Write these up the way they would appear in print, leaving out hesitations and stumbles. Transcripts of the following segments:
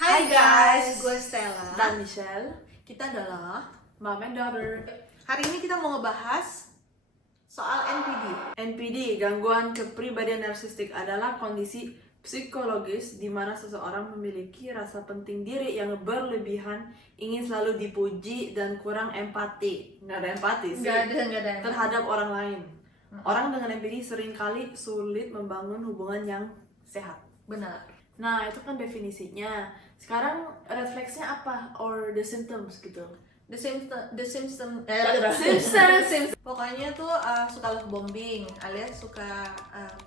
Hai guys, gue Stella dan Michelle, Kita adalah mom and daughter. Hari ini kita mau ngebahas soal NPD. NPD, gangguan kepribadian narsistik, adalah kondisi psikologis di mana seseorang memiliki rasa penting diri yang berlebihan, ingin selalu dipuji dan kurang empati. Nggak ada empati sih Gak ada terhadap orang lain. Orang dengan NPD seringkali sulit membangun hubungan yang sehat. Benar. Nah, itu kan definisinya. Sekarang red flags-nya apa? Or the symptoms gitu. The Simpsons. Pokoknya tuh suka love bombing, alias suka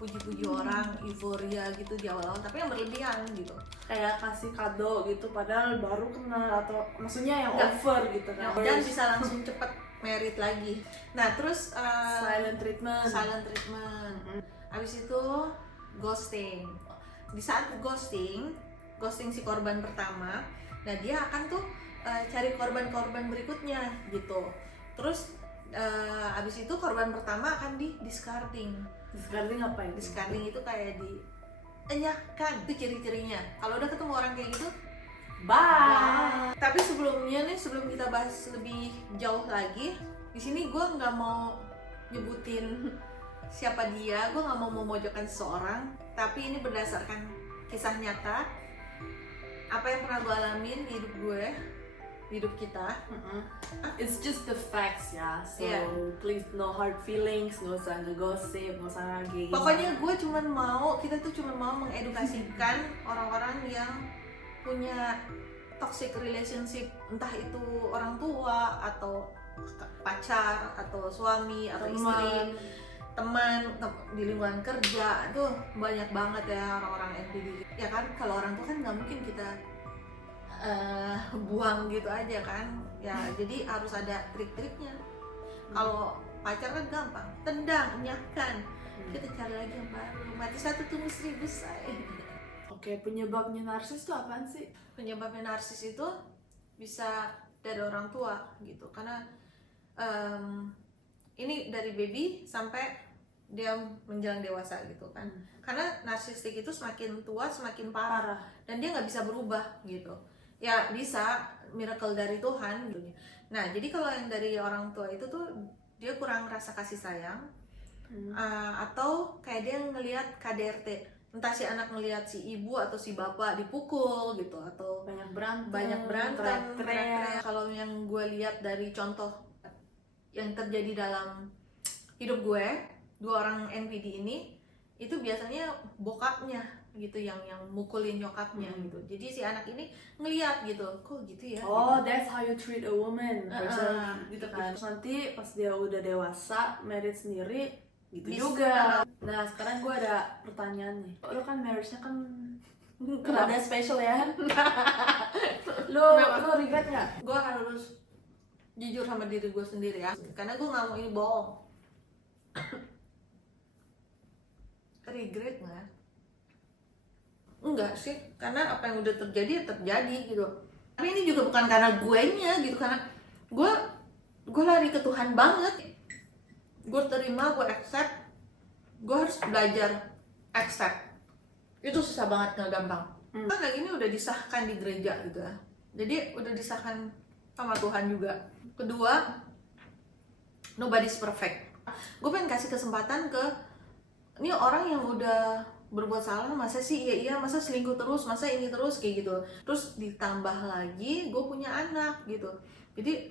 puji-puji orang, euforia gitu di awal-awal, tapi yang berlebihan gitu. Kayak kasih kado gitu padahal baru kenal, atau maksudnya yang Nggak. over gitu kan. Dan bisa langsung cepet merit lagi. Nah terus silent treatment. Abis itu ghosting. Di saat ghosting si korban pertama, nah dia akan tuh cari korban-korban berikutnya gitu. Terus abis itu korban pertama akan di discarding. Discarding apa ya? Discarding itu kayak enyahkan, itu ciri-cirinya. Kalau udah ketemu orang kayak gitu, Bye. tapi sebelumnya nih, sebelum kita bahas lebih jauh lagi, di sini gue nggak mau nyebutin siapa dia, gue nggak mau memojokkan seseorang, tapi ini berdasarkan kisah nyata, apa yang pernah gue alamin di hidup gue, di hidup kita. It's just the facts ya. So Yeah. please no hard feelings, nggak usah ngegosip, nggak usah lagi. Pokoknya kita tuh cuman mau mengedukasikan orang-orang yang punya toxic relationship, entah itu orang tua atau pacar atau suami atau istri, teman di lingkungan kerja. Tuh banyak banget ya orang-orang NPD ya kan. Kalau orang tua kan nggak mungkin kita buang gitu aja kan ya, jadi harus ada trik-triknya. Kalau pacar kan gampang, tendang, enyahkan, kita cari lagi yang baru, mati satu tunggu 1000 say. Oke, penyebabnya narsis itu apaan sih? Penyebabnya narsis itu bisa dari orang tua gitu, karena ini dari baby sampai dia menjelang dewasa gitu kan. Karena narsistik itu semakin tua semakin parah dan dia nggak bisa berubah gitu. Ya bisa, miracle dari Tuhan gitu. Nah jadi kalau yang dari orang tua itu tuh dia kurang rasa kasih sayang, atau kayak dia ngelihat KDRT, entah si anak ngelihat si ibu atau si bapak dipukul gitu, atau Banyak berantem, teriak-teriak. Kalau yang gue lihat dari contoh yang terjadi dalam hidup gue, 2 orang NPD ini itu biasanya bokapnya gitu yang mukulin nyokapnya gitu. Jadi si anak ini ngelihat gitu, kok gitu ya. Oh, that's how you treat a woman. Gitu kan. Terus nanti pas dia udah dewasa, married sendiri, gitu Bisa. juga. Nah, sekarang gue ada pertanyaan nih. Lo kan marriage-nya kan rada special ya. Lo regret nggak? Gue harus jujur sama diri gue sendiri ya, karena gue nggak mau ini bohong. Regret nggak? Enggak sih, karena apa yang udah terjadi ya terjadi gitu. Tapi ini juga bukan karena guenya gitu, karena gue lari ke Tuhan banget. Gue terima, gue accept, gue harus belajar accept. Itu susah banget, nggak gampang. Kan kayak gini udah disahkan di gereja gitu ya, jadi udah disahkan sama Tuhan juga. Kedua, nobody's perfect. Gue pengen kasih kesempatan ke ini orang yang udah berbuat salah, masa sih iya masa selingkuh terus, masa ini terus kayak gitu. Terus ditambah lagi gue punya anak gitu, jadi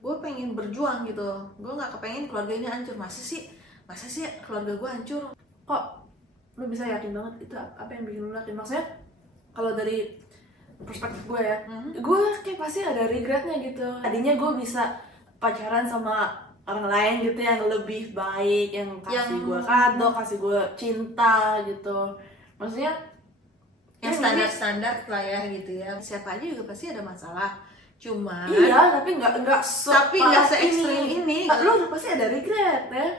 gue pengen berjuang gitu. Gue nggak kepengen keluarga ini hancur. Masa sih keluarga gue hancur. Kok lo bisa yakin banget itu apa yang bikin lo yakin? Maksudnya kalau dari perspektif gue ya, gue kayak pasti ada regretnya gitu. Tadinya gue bisa pacaran sama orang lain gitu yang lebih baik, yang kasih gue kado, kasih gue cinta gitu. Maksudnya yang standar lah ya gitu ya. Siapa aja juga pasti ada masalah. Cuma iya, tapi nggak se-ekstrim ini. Lo pasti ada regret ya.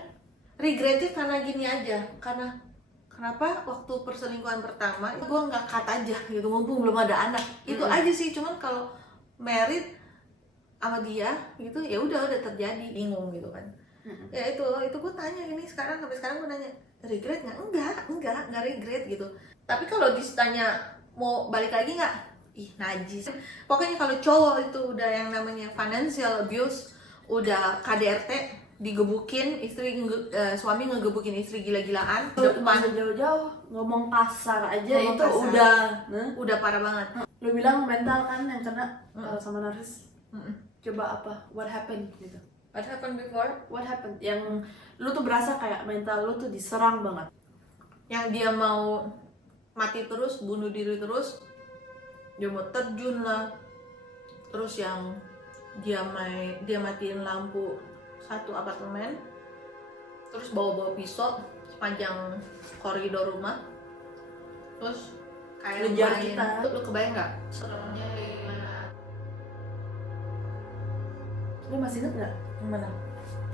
Regretnya karena gini aja, karena kenapa waktu perselingkuhan pertama gue nggak cut aja gitu, mumpung belum ada anak. Itu aja sih. Cuman kalau married sama dia gitu ya udah terjadi, bingung gitu kan. Ya itu gue tanya ini sampai sekarang gue nanya, regret nggak? Enggak regret gitu. Tapi kalau ditanya mau balik lagi nggak, ih najis. Pokoknya kalau cowok itu udah yang namanya financial abuse, udah KDRT, digebukin suami ngegebukin istri gila-gilaan Depan jauh-jauh ngomong kasar aja Ngomong itu kasar. udah parah banget. lu bilang mental kan yang kena sama narsis. Mm-mm. Coba apa? What happened gitu? What happened before? What happened? Yang lu tuh berasa kayak mental lu tuh diserang banget. Yang dia mau mati terus, bunuh diri terus, dia mau terjun lah, terus yang dia matiin lampu satu apartemen, terus bawa pisau sepanjang koridor rumah, terus kayak Ngejar main. kita. Lu kebayang nggak seremnya kayak gimana? Lu masih inget nggak? Gimana?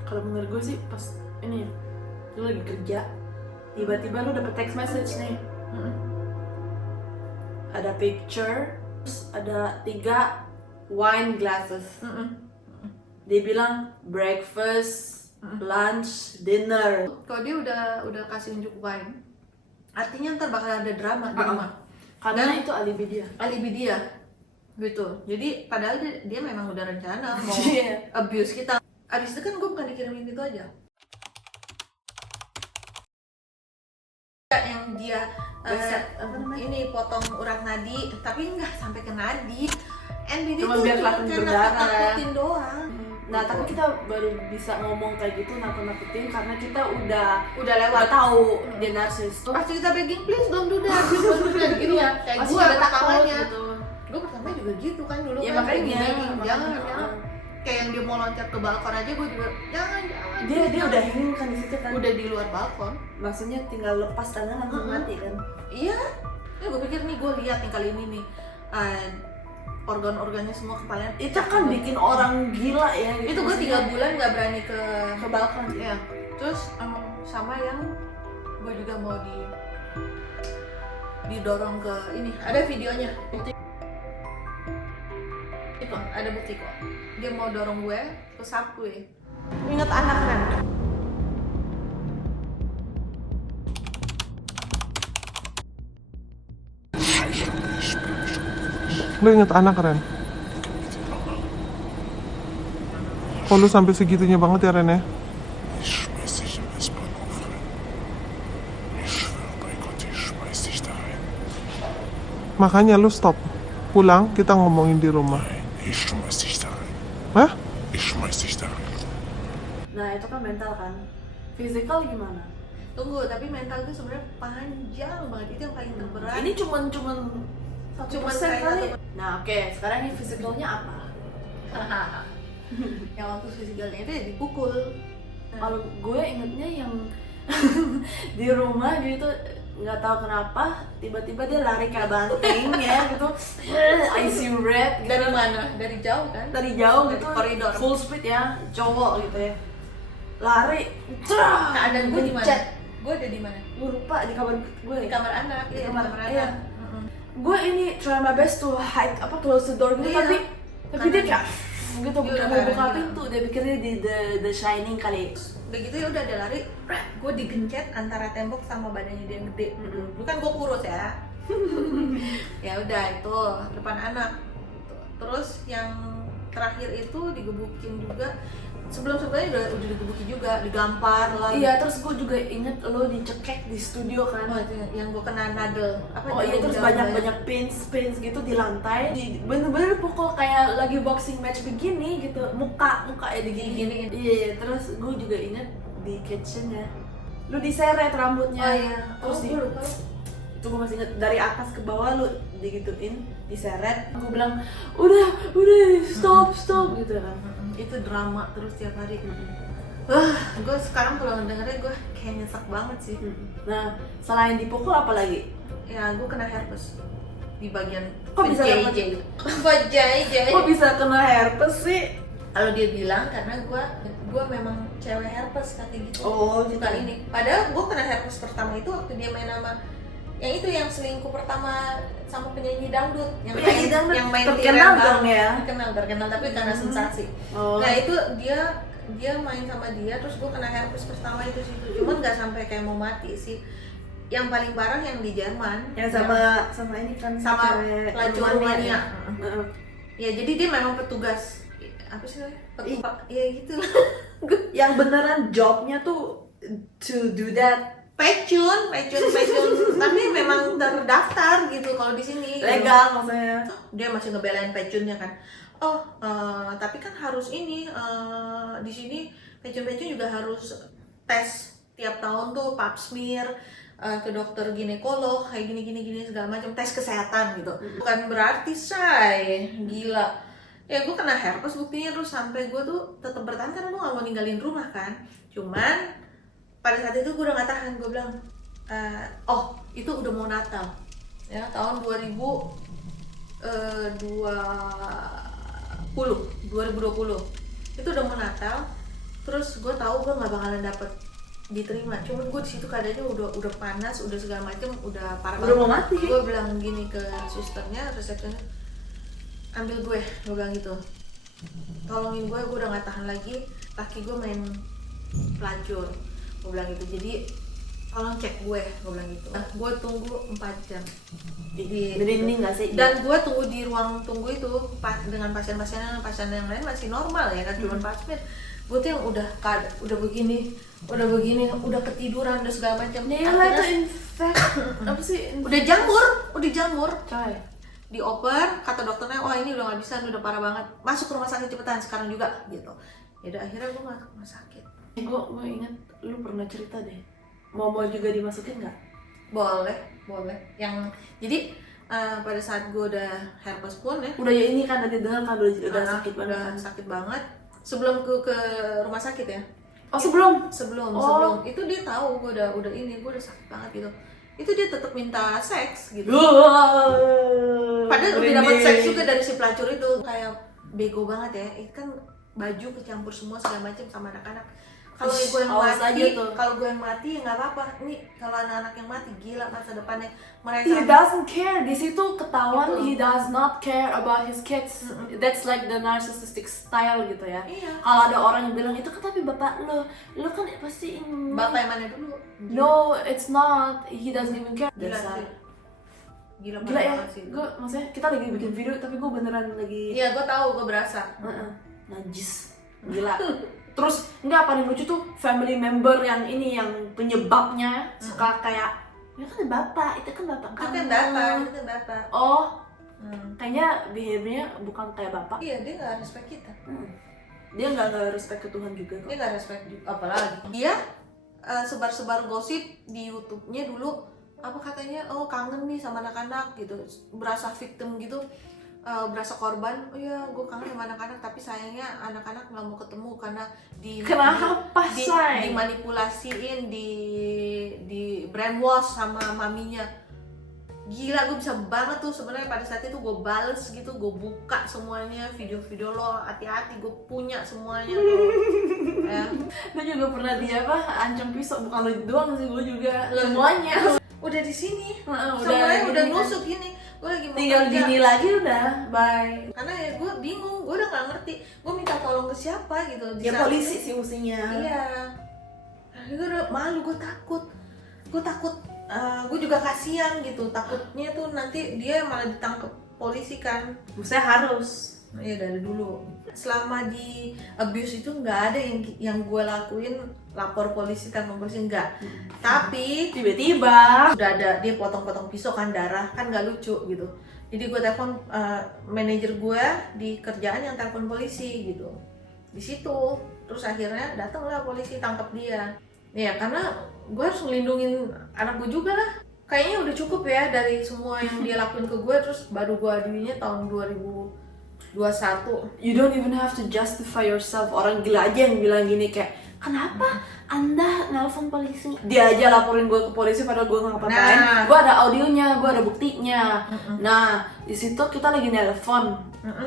Kalau menurut gue sih pas ini lu lagi kerja, tiba-tiba lu dapet text message nih, ada picture, terus ada 3 wine glasses. Dia bilang breakfast, lunch, dinner. Kalau dia udah kasih unjuk wine, artinya ntar bakal ada drama di rumah. Karena Dan itu alibi dia. alibi dia gitu. Jadi padahal dia memang udah rencana mau Iya. abuse kita. Abis itu kan gue bukan dikirimin itu aja, yang dia Apa namanya? ini potong urat nadi, tapi nggak sampai ke nadi. And Cuma biar kelihatan berdarah. nakutin doang. Nah, tapi kita baru bisa ngomong kayak gitu nakut-nakutin karena kita udah lewat. tahu dia narsis tuh. Pasti kita begging, please don't do that, please don't do that gitu ya. Kayak Pasti gue ada takut pertamanya, gitu. gue pertama juga gitu kan dulu Ya kan. makanya begging, jangan. makanya. Kayak yang dia mau loncat ke balkon aja gue juga jangan. Dia udah hingung kan di situ kan. Udah di luar balkon. Maksudnya tinggal lepas tangan langsung mati kan. Iya, ya gue pikir nih gue lihat nih kali ini nih organ-organnya semua kepalanya Itu kan bikin orang gila ya gitu. itu gue 3 bulan nggak berani ke balkon gitu. ya. Terus sama yang gue juga mau didorong ke ini, ada videonya, bukti itu ada bukti kok, dia mau dorong gue ke subway. Ingat anak kan? Lu inget anak Ren? Kok lu sampai segitunya banget ya Ren ya? Ich schmeiß dich im S-Bahnhof rein. Ich schwöre bei Gott, ich schmeiß dich da rein. Makanya lu stop. Pulang kita ngomongin di rumah. Nein, ich schmeiß dich da rein. Hah? Ich schmeiß dich da rein. Nah, itu kan mental kan. Physical gimana? Tunggu, tapi mental itu sebenarnya panjang banget, itu yang paling terberat. Ini cuman 1% Cuman kali. kayak Nah, oke, sekarang ini physicalnya apa? yang waktu fisikalnya itu ya dipukul. Kalau gue ingetnya yang di rumah gitu, nggak tahu kenapa tiba-tiba dia lari kayak banteng ya gitu, ICU red gitu. Dari mana? Dari jauh kan? Dari jauh Dari gitu, koridor. full speed ya, cowok gitu ya, lari. Cah, Keadaan gue di mana? gencet. Gue ada di mana? Gue lupa di kamar gue. Di kamar anak. Di Iya, kamar, anak. iya. Gue ini try my best to hide close the door gitu, Iya. tapi dia kayak gitu Dia udah mau buka kayak pintu, dia pikirnya di the shining kali. Udah gitu ya udah dia lari, gue digencet antara tembok sama badannya dia yang gede. Dulu kan gue kurus ya. Ya udah itu depan anak. Gitu. Terus yang terakhir itu digebukin juga. Sebelumnya udah digebukin juga, digampar lah. Iya, terus gue juga inget lo dicekek di studio kan. Oh, itu yang gue kena nadel. Oh iya, terus banyak pins gitu di lantai, bener-bener pukul kayak lagi boxing match begini gitu, muka ya digini-gini. Iya, terus gue juga inget di kitchen ya, lu diseret rambutnya. Oh iya. Terus gue lupa. tuh gue masih inget dari atas ke bawah lu digituin, diseret. Gue bilang udah stop gitu kan. Itu drama terus tiap hari. Gue sekarang kalau ngedengernya gue kayak nyesek banget sih. Nah, selain dipukul apa lagi? Ya gue kena herpes di bagian Kok bisa vajay. Vajay. Kok bisa kena herpes sih? Kalau dia bilang karena gue memang cewek herpes katanya gitu. Oh, Suka gitu. ini. Padahal gue kena herpes pertama itu waktu dia main sama yang itu yang selingkuh pertama sama penyanyi dangdut yang Penyanyi dangdut yang main di terkenal Rembang. dong ya. Terkenal tapi karena sensasi. Oh. Nah itu dia main sama dia terus gue kena herpes pertama itu sih, cuman nggak sampai kayak mau mati sih, yang paling parah yang di Jerman. Yang sama ini kan Sama cewek pelacur Rumania Rumania. ya? Ya jadi dia memang petugas apa sih namanya? Ya gitu lah. Yang beneran jobnya tuh to do that Pecun. Tapi memang terdaftar gitu kalau di sini. legal maksudnya. Dia masih ngebelain pecunnya kan. Tapi kan harus ini di sini pecun juga harus tes tiap tahun tuh pap smear ke dokter ginekolog kayak gini segala macam tes kesehatan gitu. Bukan berarti gila. Ya gue kena herpes buktinya terus sampai gue tuh tetap bertahan karena gue gak mau ninggalin rumah kan. Cuman pada saat itu gue udah gak tahan, gue bilang itu udah mau Natal ya tahun 2020 itu udah mau Natal. Terus gue tahu gue nggak bakalan dapet diterima, cuman gue di situ keadaannya udah panas, udah segala macem, udah parah Udah mau mati. Gue bilang gini ke susternya, resepsionisnya, ambil gue bilang gitu, tolongin gue udah nggak tahan lagi, kaki gue main pelacur, gue bilang gitu, jadi tolong cek gue bilang gitu. Nah, gue tunggu 4 jam. Jadi Merinding nggak sih? dan gue tunggu di ruang tunggu itu dengan pasien yang lain masih normal ya kan, cuma pasien gue tuh yang udah begini, udah ketiduran, udah segala macam. Nela tuh infect apa sih? udah jamur Coy. dioper, kata dokternya ini udah nggak bisa, ini udah parah banget, masuk ke rumah sakit cepetan sekarang juga gitu. Ya udah akhirnya gue masuk rumah sakit. Gue inget lu pernah cerita deh. Mau juga dimasukin nggak? Boleh yang jadi pada saat gue udah herpes pun ya Udah ya ini kan tadi dengar kan udah sakit banget. udah sakit banget sebelum ke rumah sakit ya. Oh sebelum? sebelum Oh. itu dia tahu gue udah udah sakit banget gitu, itu dia tetap minta seks gitu. Padahal udah dapat seks juga dari si pelacur itu. Kayak bego banget ya, itu kan baju kecampur semua segala macam sama anak-anak. Kalau Ish, gue yang awas mati, aja tuh. kalau gue yang mati ya nggak apa-apa. Nih kalau anak-anak yang mati gila masa depannya mereka. He doesn't care. Di situ ketahuan Gitu. he does not care about his kids. That's like the narcissistic style gitu ya. Iya. Kalau ada orang yang bilang itu kan tapi bapak lo kan pasti Bapak yang mana dulu? No, it's not. He doesn't even care. Gila Dasar. sih. Gila Gila ya. banget sih. Gue maksudnya kita lagi bikin video tapi gue beneran lagi Iya gue tahu, gue berasa. najis. Gila. Terus enggak, paling lucu tuh family member yang ini yang penyebabnya suka kayak ya kan bapak, itu kan bapak Itu kamu. kan bapak. Oh, kayaknya behaviornya bukan kayak bapak. Iya dia nggak respect kita. Dia nggak respect ke Tuhan juga kok. Dia nggak respect apalagi. Dia sebar-sebar gosip di YouTube-nya dulu, apa katanya, kangen nih sama anak-anak gitu, berasa victim gitu, berasa korban. Oh iya gue kangen sama anak-anak, tapi sayangnya anak-anak nggak mau ketemu karena Kenapa, say? dimanipulasiin, di brainwash sama maminya. Gila, gue bisa banget tuh sebenarnya pada saat itu gue bales gitu, gue buka semuanya, video-video lo, hati-hati gue punya semuanya tuh. Ya. Gue juga pernah dia ancam pisau, bukan lu doang sih, gue juga Lu- semuanya. Udah di sini, Udah semuanya udah gini kan. nusuk gini. Gue lagi mau Tinggal kerja. gini lagi udah, bye. Karena ya gue bingung, gue udah nggak ngerti, gue minta tolong ke siapa gitu. Di Ya saat polisi itu. sih mestinya. Iya. Gue udah malu, gue takut, gue juga kasihan gitu, takutnya tuh nanti dia malah ditangkap polisi kan. Saya harus. Iya dari dulu. Selama di abuse itu nggak ada yang gue lakuin lapor polisi, telepon polisi, enggak. Tapi Tiba-tiba udah ada dia potong-potong pisau kan, darah kan nggak lucu gitu. Jadi gue telepon manajer gue di kerjaan yang telepon polisi gitu. Di situ terus akhirnya datanglah polisi, tangkap dia. Ya karena gue harus ngelindungin anak gue juga lah. Kayaknya udah cukup ya dari semua yang dia lakuin ke gue, terus baru gue aduinnya tahun 2021. you don't even have to justify yourself. Orang gila aja yang bilang gini kayak, kenapa Anda nelpon polisi? Dia aja laporin gue ke polisi padahal gue nggak ngapa-ngapain. Nah. Gue ada audionya, gue ada buktinya. Nah, di situ kita lagi nelpon.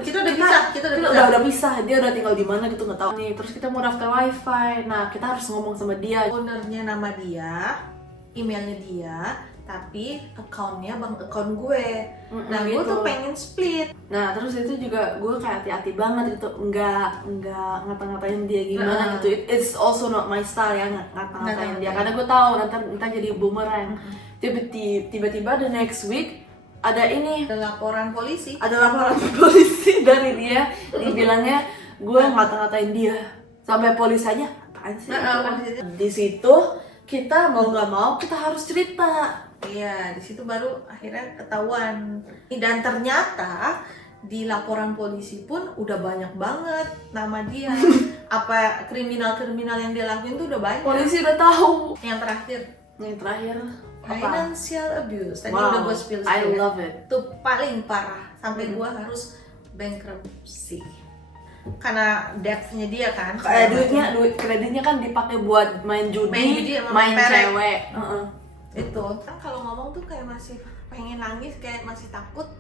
Kita udah pisah, kita udah pisah. udah pisah. Dia udah tinggal di mana gitu nggak tahu nih. Terus kita mau daftar wifi. Nah, kita harus ngomong sama dia. Ownernya nama dia, emailnya dia, tapi accountnya bang account gue. Nah gue gitu. tuh pengen split. Nah terus itu juga gue kayak hati-hati banget gitu, nggak ngata-ngatain dia gimana gitu. It's also not my style ya ngata-ngatain dia, karena gue tahu nanti jadi boomerang. Tiba-tiba the next week ada ini, Ada laporan polisi. ada laporan polisi dari dia, dibilangnya gue ngata-ngatain dia sampai polisi aja apaan sih? Polisi. Di situ kita mau nggak mau kita harus cerita. Iya, di situ baru akhirnya ketahuan. Dan ternyata di laporan polisi pun udah banyak banget nama dia. Apa kriminal-kriminal yang dia lakuin tuh udah banyak. Polisi udah tahu. Yang terakhir Apa? financial abuse. Tadi Wow, udah gue spill. I love it. Itu paling parah sampai gue harus bankruptcy. Karena debtnya dia kan. Kreditnya kan dipakai buat main judi sama main perek. cewek. Itu kan kalau ngomong tuh kayak masih pengen nangis, kayak masih takut,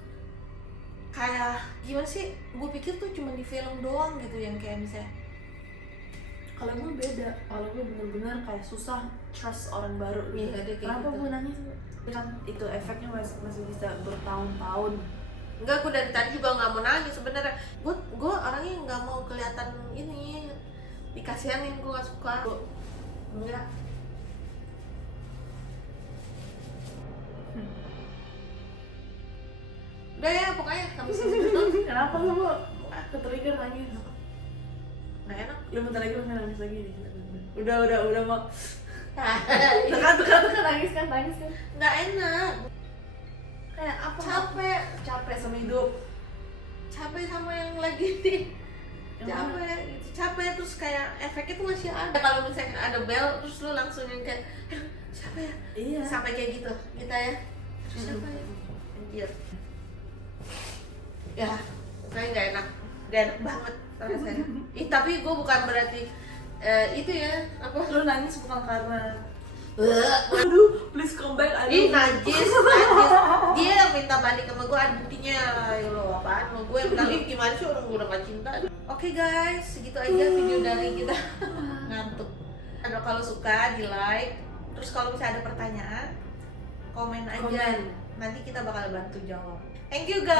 kayak gimana sih, gue pikir tuh cuma di film doang gitu yang kayak misalnya Kalau gue beda, kalau gue bener-bener kayak susah trust orang baru. Iya, dia kayak Kenapa gitu. gue nangis? Kan itu efeknya masih bisa bertahun-tahun. enggak, gue dari tadi juga nggak mau nangis sebenarnya. Gue orangnya nggak mau kelihatan ini dikasihanin, gue nggak suka. Enggak. Udah ya pokoknya sampai sini. Kenapa lu mau ke-trigger nangis? Nggak enak. Lu bentar lagi lu nangis lagi nih. Udah mau. Tekan nangis kan? Nggak enak. Kayak apa? Capek sama hidup. capek sama yang lagi di capek gitu. Capek terus kayak efeknya tuh masih ada. Kalau misalnya ada bel terus lu langsung yang kayak "Aduh, siapa ya?" Iya. Sampai kayak gitu kita ya. Terus siapa ya? Anjir. Ya, kayak nggak enak banget sama saya. Tapi gue bukan berarti itu ya apa? Lu nangis bukan karena aduh, please come back. Ih, najis. Dia yang minta balik sama gue, ada buktinya. Ya lo apaan lo? Gue yang bilang, ih gimana sih orang gue udah gak cinta. Oke guys, segitu aja video dari kita. Ngantuk. Kalau suka di like. Terus kalau misalnya ada pertanyaan, komen aja. Komen. Nanti kita bakal bantu jawab. Thank you guys.